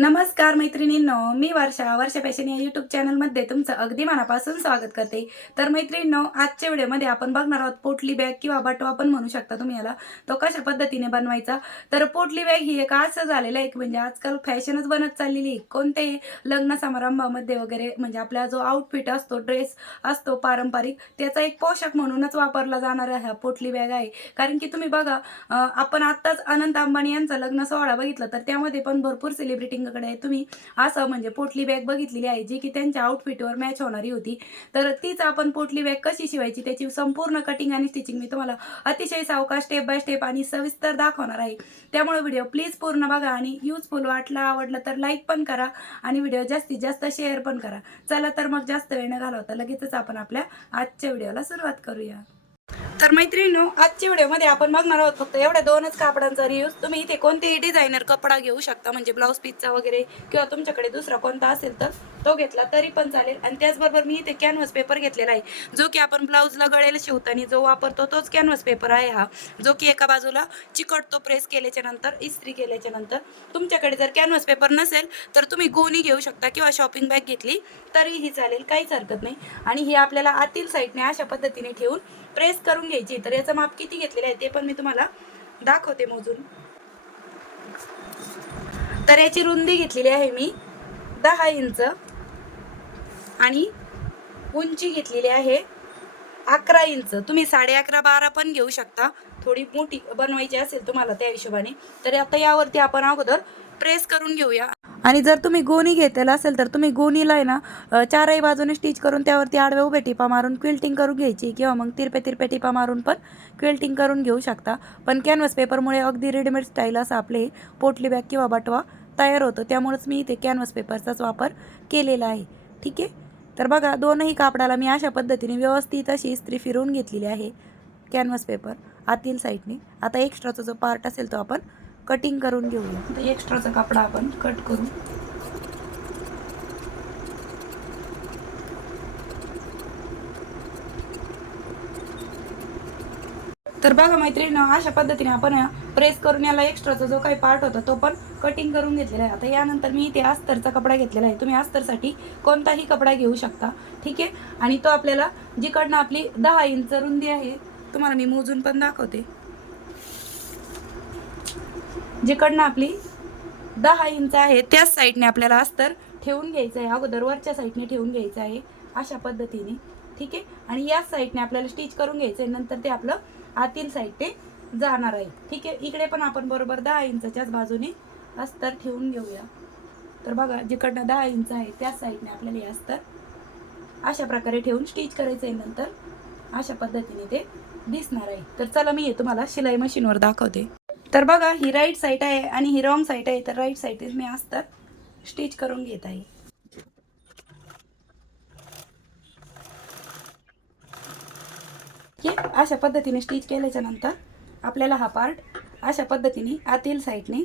नमस्कार मैत्रिणींनो मी वर्षा. वर्षा फॅशन या यूट्यूब चॅनलमध्ये तुमचं अगदी मनापासून स्वागत करते. तर मैत्रिणींनो आजच्या व्हिडिओमध्ये आपण बघणार आहोत पोटली बॅग किंवा बटवा पण म्हणू शकता तुम्ही याला. तो कशा पद्धतीने बनवायचा? तर पोटली बॅग ही एक असं झालेलं आहे म्हणजे आजकाल फॅशनच बनत चाललेली. आहे कोणतेही लग्न समारंभामध्ये वगैरे म्हणजे आपला जो आउटफिट असतो ड्रेस असतो पारंपरिक त्याचा एक पोशाख म्हणूनच वापरला जाणारा हा पोटली बॅग आहे. कारण की तुम्ही बघा आपण आत्ताच अनंत अंबानी यांचा लग्न सोहळा बघितला तर त्यामध्ये पण भरपूर सेलिब्रिटी सेलिब्रिटींकडे तुम्ही असं म्हणजे पोटली बॅग बघितलेली आहे जी की त्यांच्या आउटफिटवर मॅच होणारी होती. तर तीच आपण पोटली बॅग कशी शिवायची त्याची संपूर्ण कटिंग आणि स्टिचिंग मी तुम्हाला अतिशय सावकाश स्टेप बाय स्टेप आणि सविस्तर दाखवणार आहे. त्यामुळे व्हिडिओ प्लीज पूर्ण बघा आणि युजफुल वाटला आवडलं तर लाईक पण करा आणि व्हिडिओ जास्तीत जास्त शेअर पण करा. चला तर मग जास्त वेळ न घालवता लगेचच आपण आपल्या आजच्या व्हिडिओला सुरुवात करूया. तर मैत्रिणीनो आजच्या व्हिडिओमध्ये आपण बघणार आहोत फक्त एवढ्या दोनच कापडांचा रियूज तुम्ही इथे कोणतेही डिझायनर कपडा घेऊ शकता म्हणजे ब्लाऊज पीसचा वगैरे किंवा तुमच्याकडे दुसरा कोणता असेल तर तो घेतला तरी पण चालेल. आणि त्याचबरोबर मी इथे कॅनव्हस पेपर घेतलेला आहे जो की आपण ब्लाऊजला गळेल शिवताना जो वापरतो तोच कॅनव्हस पेपर आहे हा जो की एका बाजूला चिकटतो प्रेस केल्याच्यानंतर इस्त्री केल्याच्यानंतर तुमच्याकडे जर कॅनव्हस पेपर नसेल तर तुम्ही गोणी घेऊ शकता किंवा शॉपिंग बॅग घेतली तरीही चालेल काहीच हरकत नाही. आणि ही आपल्याला आतील साईडने अशा पद्धतीने ठेवून प्रेस करून घ्यायची. तर याचं माप किती घेतलेलं आहे ते पण मी तुम्हाला दाखवते मोजून. तर याची रुंदी घेतलेली आहे मी दहा इंच आणि उंची घेतलेली आहे अकरा इंच. तुम्ही साडे अकरा बारा पण घेऊ शकता. थोडी मोठी बनवायची असेल तुम्हाला त्या हिशोबाने. तर आता यावरती आपण अगोदर प्रेस करून घेऊया. आणि जर तुम्ही गोणी घेतलेलं असेल तर तुम्ही गोणीला आहे ना चारही बाजूने स्टिच करून त्यावरती आडव्या उभ्या टिपा मारून क्विल्टिंग करून घ्यायची किंवा मग तिरपे तिरपे टिपा मारून पण क्विल्टिंग करून घेऊ शकता. पण कॅनव्हस पेपरमुळे अगदी रेडीमेड स्टाईल असं आपले पोटली बॅग किंवा बटवा तयार होतो. त्यामुळेच मी इथे कॅनव्हस पेपरचाच वापर केलेला आहे. ठीक आहे? तर बघा दोनही कापडाला मी अशा पद्धतीने व्यवस्थित अशी इस्त्री फिरवून घेतलेली आहे कॅनव्हस पेपर आतील साईडने आता एक्स्ट्राचा जो पार्ट असेल तो आपण कटिंग करून घेऊया. एक्स्ट्राचा कापडा आपण कट करू. तर बघा मैत्रिणी अशा पद्धतीने आपण प्रेस करून याला एक्स्ट्राचा जो काही पार्ट होता तो पण कटिंग करून घेतलेला आहे. आता यानंतर मी इथे अस्तरचा कपडा घेतलेला आहे. तुम्ही अस्तरसाठी कोणताही कपडा घेऊ शकता. ठीक आहे? आणि तो आपल्याला जिकडनं आपली दहा इंच रुंदी आहे तुम्हाला मी मोजून पण दाखवते. जिकडनं आपली दहा इंच आहे त्याच साईडने आपल्याला अस्तर ठेवून घ्यायचं आहे. अगोदर वरच्या साईडने ठेवून घ्यायचं आहे अशा पद्धतीने. ठीक आहे? आणि याच साईडने आपल्याला स्टिच करून घ्यायचं आहे. नंतर ते आपलं आतील साईड ते जाणार आहे. ठीक आहे? इकडे पण आपण बरोबर दहा इंचच्याच बाजूने अस्तर ठेवून घेऊया. तर बघा जिकडनं दहा इंच आहे त्याच साईडने आपल्याला हे अस्तर अशा प्रकारे ठेवून स्टिच करायचं आहे. नंतर अशा पद्धतीने ते दिसणार आहे. तर चला मी हे तुम्हाला शिलाई मशीनवर दाखवते. तर बघा ही राईट साईड आहे आणि ही रॉंग साईड आहे. तर राईट साईड मी अस्तर स्टिच करून घेत आहे. ठीक अशा पद्धतीने स्टिच केल्याच्यानंतर आपल्याला हा पार्ट अशा पद्धतीने आतील साईडने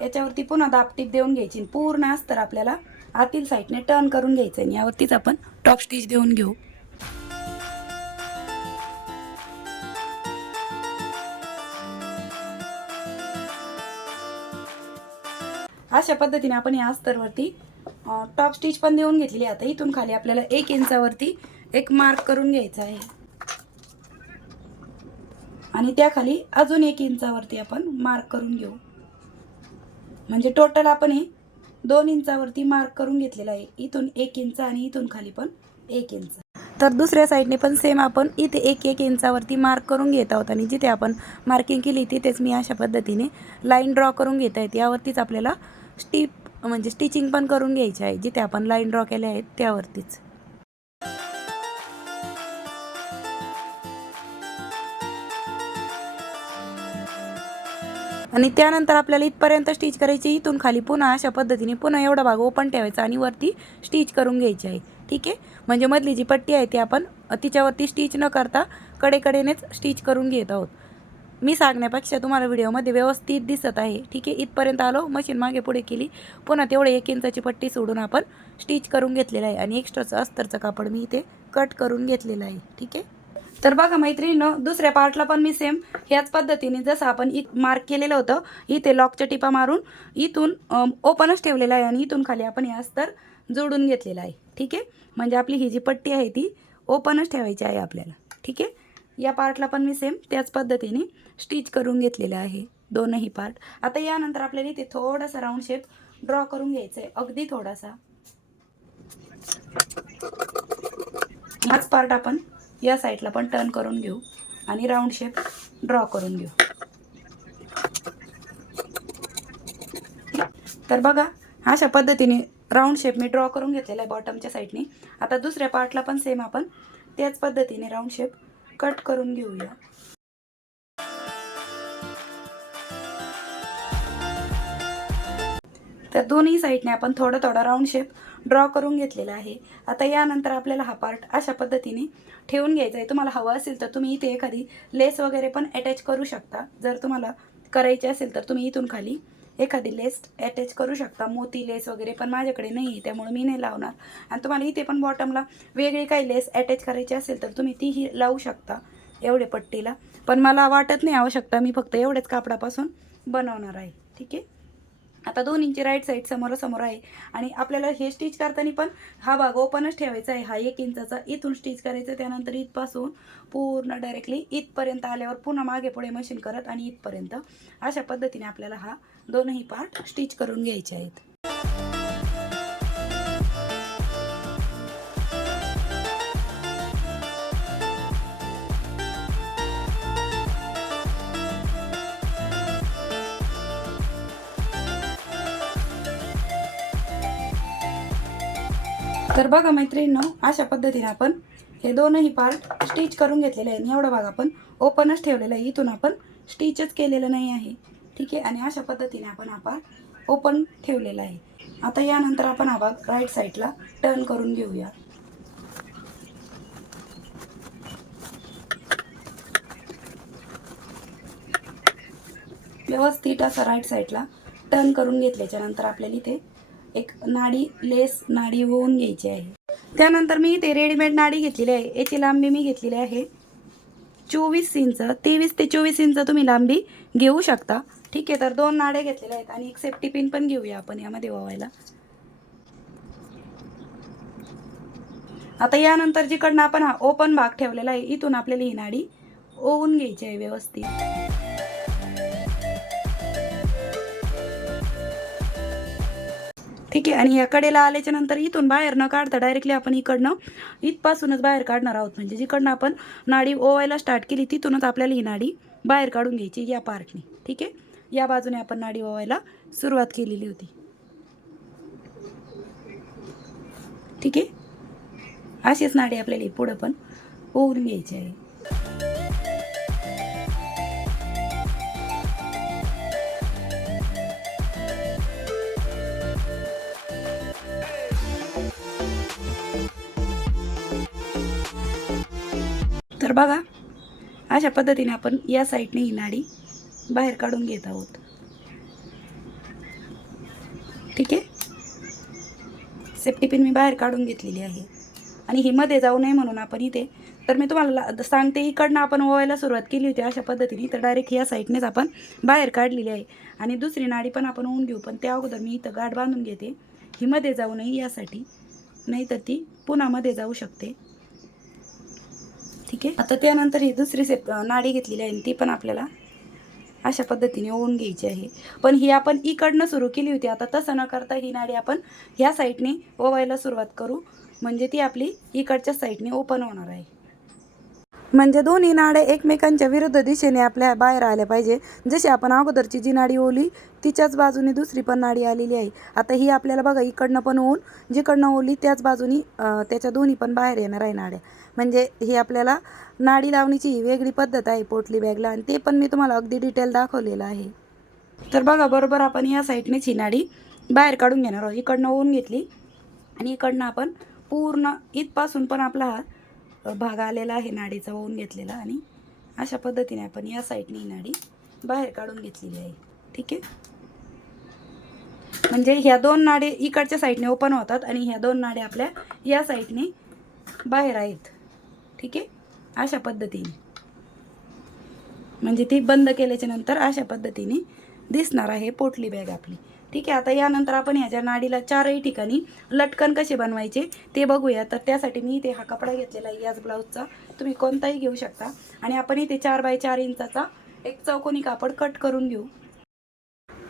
याच्यावरती पुन्हा दापटीप देऊन घ्यायची आणि पूर्ण असतर आपल्याला आतील साईडने टर्न करून घ्यायचं आणि यावरतीच आपण टॉप स्टिच देऊन घेऊ. अशा पद्धतीने आपण या अस्तरवरती टॉप स्टिच पण देऊन घेतलेली आहे. आता इथून खाली आपल्याला एक इंचावरती एक मार्क करून घ्यायचा आहे. आणि त्याखाली अजून एक इंचावरती आपण मार्क करून घेऊ. म्हणजे टोटल आपण हे दोन इंचावरती मार्क करून घेतलेलं आहे. इथून एक इंच आणि इथून खाली पण एक इंच. तर दुसऱ्या साईडने पण सेम आपण इथे एक एक इंचावरती मार्क करून घेत आहोत. आणि जिथे आपण मार्किंग केली तिथेच मी अशा पद्धतीने लाईन ड्रॉ करून घेत आहेत यावरतीच आपल्याला स्टीप म्हणजे स्टिचिंग पण करून घ्यायची आहे जिथे आपण लाईन ड्रॉ केल्या आहेत त्यावरतीच. आणि त्यानंतर आपल्याला इथपर्यंत स्टिच करायची इथून खाली पुन्हा अशा पद्धतीने पुन्हा एवढा भाग ओपन ठेवायचा आणि वरती स्टिच करून घ्यायची आहे. ठीक आहे? म्हणजे मधली जी पट्टी आहे ती आपण तिच्यावरती स्टिच न करता कडेकडेनेच स्टिच करून घेत आहोत. मी सांगण्यापेक्षा तुम्हाला व्हिडिओमध्ये व्यवस्थित दिसत आहे. ठीक आहे इथपर्यंत आलो मशीन मागे पुढे केली. पुन्हा तेवढे एक इंचाची पट्टी सोडून आपण स्टिच करून घेतलेलं आहे. आणि एक्स्ट्राचं अस्तरचं कापड मी इथे कट करून घेतलेलं आहे. ठीक आहे? तर बघा मैत्रिणीनं दुसऱ्या पार्टला पण मी सेम ह्याच पद्धतीने जसं आपण इथ मार्क केलेलं होतं इथे लॉकच्या टिपा मारून इथून ओपनच ठेवलेलं आहे आणि इथून खाली आपण हे अस्तर जोडून घेतलेलं आहे. ठीक आहे? म्हणजे आपली ही जी पट्टी आहे ती ओपनच ठेवायची आहे आपल्याला. ठीक आहे? या पार्टला पण मी सेम त्याच पद्धतीने स्टिच करून घेतलेलं आहे. दोनही पार्ट आता यानंतर आपल्याला इथे थोडासा राऊंड शेप ड्रॉ करून घ्यायचा आहे. अगदी थोडासा. हाच पार्ट आपण या साईडला पण टर्न करून घेऊ आणि राऊंड शेप ड्रॉ करून घेऊ. तर बघा अशा पद्धतीने राऊंड शेप मी ड्रॉ करून घेतलेला आहे बॉटमच्या साईडने आता दुसऱ्या पार्टला पण सेम आपण त्याच पद्धतीने राऊंड शेप कट करून घेऊया. तर दोन्ही साईडने आपण थोडं थोडं राऊंड शेप ड्रॉ करून घेतलेला आहे. आता यानंतर आपल्याला हा पार्ट अशा पद्धतीने ठेवून घ्यायचा आहे. तुम्हाला हवं असेल तर तुम्ही इथे एखादी लेस वगैरे पण अटॅच करू शकता. जर तुम्हाला करायची असेल तर तुम्ही इथून खाली एखादी लेस अटॅच करू शकता. मोती लेस वगैरे पण माझ्याकडे नाही आहे त्यामुळे मी नाही लावणार. आणि तुम्हाला इथे पण बॉटमला वेगळी काही लेस अटॅच करायची असेल तर तुम्ही तीही लावू शकता एवढे पट्टीला. पण मला वाटत नाही आवश्यकता मी फक्त एवढेच कापडापासून बनवणार आहे. ठीक आहे? आता दोन इंची राईट साईड समोरासमोर आहे. आणि आपल्याला हे स्टिच करताना पण हा भाग ओपनच ठेवायचा आहे. हा एक इंचाचा इथून स्टिच करायचं त्यानंतर इथपासून पूर्ण डायरेक्टली इथपर्यंत आल्यावर पुन्हा मागे पुढे मशीन करत आणि इथपर्यंत. अशा पद्धतीने आपल्याला हा दोनही पार्ट स्टिच करून घ्यायचे आहेत. तर बघा मैत्रिणींनो अशा पद्धतीने आपण हे दोनही पार्ट स्टिच करून घेतलेले आहे एवढं एवढा भाग आपण ओपनच ठेवलेला आहे. इथून आपण स्टिचच केलेलं नाही आहे. ठीक आहे? आणि अशा पद्धतीने आपण हा ओपन ठेवलेला आहे. आता यानंतर आपण हा भाग राईट साईडला टर्न करून घेऊया. व्यवस्थित असा राईट साईडला टर्न करून घेतल्याच्या नंतर आपल्याला इथे एक नाडी लेस नाडी होऊन घ्यायची आहे. त्यानंतर मी इथे रेडीमेड नाडी घेतलेली आहे. याची लांबी मी घेतलेली आहे चोवीस इंच तेवीस ते चोवीस इंच तुम्ही लांबी घेऊ शकता. ठीक आहे तर दोन नाड्या घेतलेल्या आहेत आणि एक सेफ्टी पिन पण घेऊया आपण यामध्ये वावायला. आता यानंतर जिकडनं आपण हा ओपन भाग ठेवलेला आहे इथून आपल्याला ही नाडी ओवून घ्यायची आहे व्यवस्थित. ठीक आहे. आणि या कडेला आल्याच्यानंतर इथून बाहेर न काढता डायरेक्टली आपण इकडनं इथपासूनच बाहेर काढणार आहोत. म्हणजे जिकडनं आपण नाडी ओवायला स्टार्ट केली तिथूनच आपल्याला ही नाडी बाहेर काढून घ्यायची या पार्टने ठीक आहे? या बाजूने आपण नाडी ओवायला सुरुवात केलेली होती. ठीक आहे? अशीच नाडी आपल्याला पुढं पण ओवून घ्यायची आहे. तर बघा अशा पद्धतीने आपण या साईडने ही नाडी बाहेर काढून घेत आहोत. ठीक आहे? सेफ्टी पिन मी बाहेर काढून घेतलेली आहे. आणि ही मध्ये जाऊ नये म्हणून आपण इथे तर मी तुम्हाला सांगते इकडनं आपण ओवायला सुरुवात केली होती अशा पद्धतीने तर डायरेक्ट या साईडनेच आपण बाहेर काढलेली आहे. आणि दुसरी नाडी पण आपण ओवून घेऊ पण त्या अगोदर मी इथं गाठ बांधून घेते. ही मध्ये जाऊ नये यासाठी नाही तर ती पुण्यामध्ये जाऊ शकते. ठीक आहे? आता त्यानंतर ही दुसरी सेप नाडी घेतलेली आहे आणि ती पण आपल्याला अशा पद्धतीने ओवून घ्यायची आहे. पण ही आपण इकडनं सुरू केली होती. आता तसं न करता ही नाडी आपण ह्या साईडने ओवायला सुरुवात करू. म्हणजे ती आपली इकडच्या साईडने ओपन होणार आहे. म्हणजे दोन्ही नाड्या एकमेकांच्या विरुद्ध दिशेने आपल्या बाहेर आल्या पाहिजे. जशी आपण अगोदरची जी नाडी ओली तिच्याच बाजूने दुसरी पण नाडी आलेली आहे. आता ही आपल्याला बघा इकडनं पण ओन जिकडनं ओली त्याच बाजूनी त्याच्या दोन्ही पण बाहेर येणार आहे नाड्या. म्हणजे ही आपल्याला नाडी लावण्याची ही वेगळी पद्धत आहे पोटली बॅगला आणि ते पण मी तुम्हाला अगदी डिटेल दाखवलेलं आहे. तर बघा बरोबर आपण या साईडनेच ही नाडी बाहेर काढून घेणार आहोत. इकडनं ओन घेतली आणि इकडनं आपण पूर्ण इथपासून पण आपला हा भाग आलेला आहे नाडीचा ओवून घेतलेला आणि अशा पद्धतीने आपण या साईडने ही नाडी बाहेर काढून घेतलेली आहे. ठीक आहे? म्हणजे ह्या दोन नाडे इकडच्या साईडने ओपन होतात आणि ह्या दोन नाडे आपल्या या साईडने बाहेर आहेत. ठीक आहे? अशा पद्धतीने. म्हणजे ती बंद केल्याच्यानंतर अशा पद्धतीने दिसणार आहे पोटली बॅग आपली. ठीक आहे आता यानंतर आपण ह्याच्या नाडीला चारही ठिकाणी लटकन कसे बनवायचे ते बघूया. तर त्यासाठी मी इथे हा कपडा घेतलेला आहे याच ब्लाऊजचा. तुम्ही कोणताही घेऊ शकता. आणि आपण इथे चार बाय चार इंचाचा एक चौकोनी कापड कट करून घेऊ.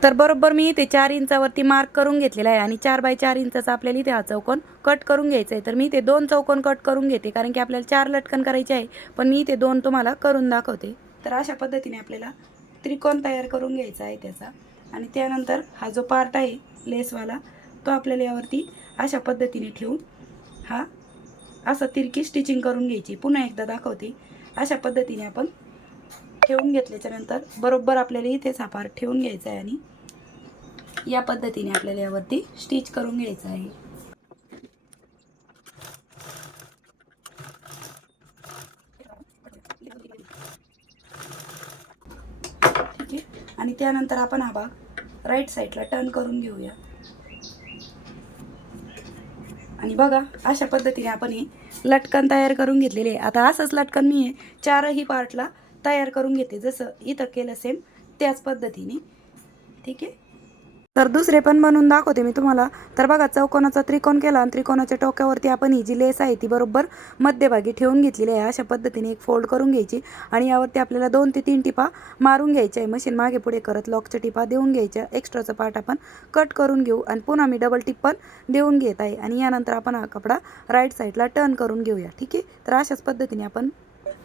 तर बरोबर मी इथे चार इंचावरती मार्क करून घेतलेला आहे आणि चार बाय चार इंचाचा आपल्याला इथे हा चौकोन कट करून घ्यायचा आहे. तर मी इथे दोन चौकोन कट करून घेते कारण की आपल्याला चार लटकन करायचे आहे. पण मी इथे दोन तुम्हाला करून दाखवते. तर अशा पद्धतीने आपल्याला त्रिकोण तयार करून घ्यायचा आहे त्याचा. आणि त्यानंतर हा जो पार्ट आहे लेसवाला तो आपल्याला यावरती अशा पद्धतीने ठेवून हा असं तिरकी स्टिचिंग करून घ्यायची. पुन्हा एकदा दाखवते. अशा पद्धतीने आपण ठेवून घेतल्याच्यानंतर बरोबर आपल्याला इथेच हा पार्ट ठेवून घ्यायचा आहे आणि या पद्धतीने आपल्याला यावरती स्टिच करून घ्यायचं आहे. ठीक आहे? आणि त्यानंतर आपण हा भाग राईट साईडला टर्न करून घेऊया. आणि बघा अशा पद्धतीने आपण हे लटकन तयार करून घेतलेले आहे. आता असंच लटकन मी हे चारही पार्टला तयार करून घेते जसं इथं केलं सेम त्याच पद्धतीने. ठीक आहे? तर दुसरे पण बनवून दाखवते मी तुम्हाला. तर बघा चौकोनाचा त्रिकोण केला आणि त्रिकोणाच्या टोक्यावरती आपण ही जी लेस आहे ती बरोबर मध्यभागी ठेवून घेतलेली आहे. अशा पद्धतीने एक फोल्ड करून घ्यायची आणि यावरती आपल्याला दोन ते तीन टिपा मारून घ्यायच्या आहे. मशीन मागे पुढे करत लॉकच्या टिपा देऊन घ्यायच्या. एक्स्ट्राचा पार्ट आपण कट करून घेऊ आणि पुन्हा मी डबल टिप पण देऊन घेत आहे. आणि यानंतर आपण हा कपडा राईट साईडला टर्न करून घेऊया. ठीक आहे? तर अशाच पद्धतीने आपण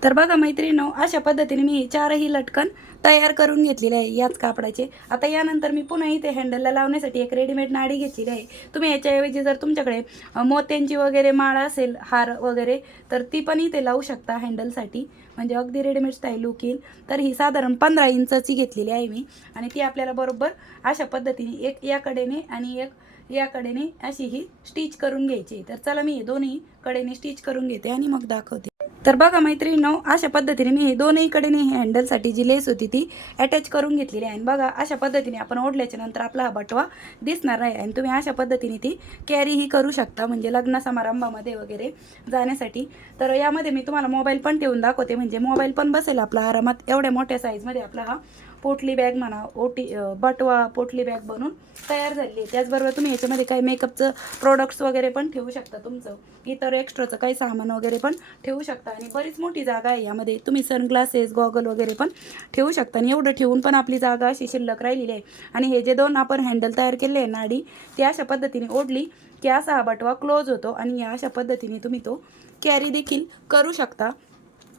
तर बघा मैत्रिणीनो अशा पद्धतीने मी चारही लटकन तयार करून घेतलेले आहे याच कापडाचे. आता यानंतर मी पुन्हा इथे हँडलला लावण्यासाठी एक रेडीमेड नाडी घेतलेली आहे. तुम्ही याच्याऐवजी जर तुमच्याकडे मोत्यांची वगैरे माळ असेल हार वगैरे तर ती पण इथे लावू शकता हँडलसाठी म्हणजे अगदी रेडीमेड स्टाईल लुक येईल. तर ही साधारण पंधरा इंचची घेतलेली आहे मी. आणि ती आपल्याला बरोबर अशा पद्धतीने एक या कडेने आणि एक या कडेने अशी ही स्टिच करून घ्यायची तर चला मी दोन्ही कडेने स्टिच करून घेते आणि मग दाखवते. तर बघा मैत्रिणींनो अशा पद्धतीने मी हे दोनही कडेने हे हँडलसाठी जी लेस होती ती अटॅच करून घेतलेली आहे. आणि बघा अशा पद्धतीने आपण ओढल्याच्या नंतर आपला हा बटवा दिसणार नाही आणि तुम्ही अशा पद्धतीने ती कॅरीही करू शकता म्हणजे लग्न समारंभामध्ये वगैरे जाण्यासाठी. तर यामध्ये मी तुम्हाला मोबाईल पण ठेवून दाखवते. म्हणजे मोबाईल पण बसेल आपला आरामात. एवढ्या मोठ्या साईजमध्ये आपला हा पोटली बॅग म्हणा ओटी बटवा पोटली बॅग बनून तयार झालेली आहे. त्याचबरोबर तुम्ही याच्यामध्ये काही मेकअपचं प्रोडक्ट्स वगैरे पण ठेवू शकता तुमचं. इतर एक्स्ट्राचं काही सामान वगैरे पण ठेवू शकता. आणि बरीच मोठी जागा आहे यामध्ये. तुम्ही सनग्लासेस गॉगल वगैरे पण ठेवू शकता. आणि एवढं ठेवून पण आपली जागा अशी शिल्लक राहिलेली आहे. आणि हे जे दोन आपण हँडल तयार केले आहे नाडी ती अशा पद्धतीने ओढली की असा हा बटवा क्लोज होतो. आणि या अशा पद्धतीने तुम्ही तो कॅरी देखील करू शकता.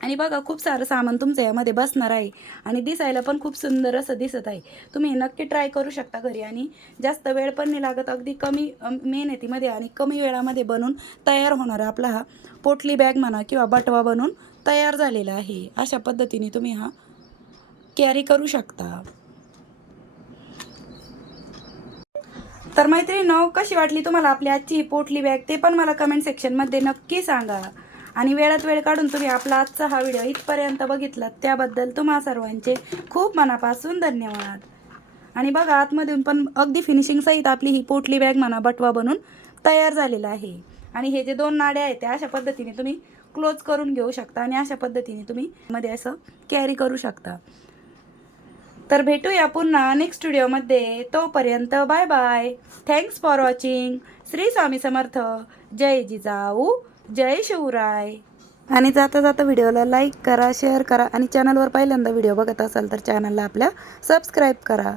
आणि बघा खूप सारं सामान तुमचं यामध्ये बसणार आहे. आणि दिसायला पण खूप सुंदर असं दिसत आहे. तुम्ही नक्की ट्राय करू शकता घरी. आणि जास्त वेळ पण नाही लागत. अगदी कमी मेहनतीमध्ये आणि कमी वेळामध्ये बनून तयार होणारा आपला हा पोटली बॅग म्हणा किंवा बटवा बनून तयार झालेला आहे. अशा पद्धतीने तुम्ही हा कॅरी करू शकता. तर मैत्रिणी कशी वाटली तुम्हाला आपली आजची पोटली बॅग ते पण मला कमेंट सेक्शनमध्ये नक्की सांगा. आणि वेळात वेळ काढून तुम्ही आपला आजचा हा व्हिडिओ इथपर्यंत बघितला त्याबद्दल तुम्हा सर्वांचे खूप मनापासून धन्यवाद. आणि बघा आतमधून पण अगदी फिनिशिंग सहित आपली ही पोटली बॅग म्हणा बटवा बनून तयार झालेला आहे. आणि हे जे दोन नाड्या आहेत त्या अशा पद्धतीने तुम्ही क्लोज करून घेऊ शकता आणि अशा पद्धतीने तुम्ही मध्ये असं कॅरी करू शकता. तर भेटूया पुन्हा नेक्स्ट व्हिडिओमध्ये तोपर्यंत bye bye thanks for watching Shri Swami Samarth. जय जिजाऊ. जय शिवराय. आणि जाता जाता व्हिडिओला लाईक करा शेअर करा आणि चॅनलवर पहिल्यांदा व्हिडिओ बघत असाल तर चॅनलला आपल्या सबस्क्राईब करा.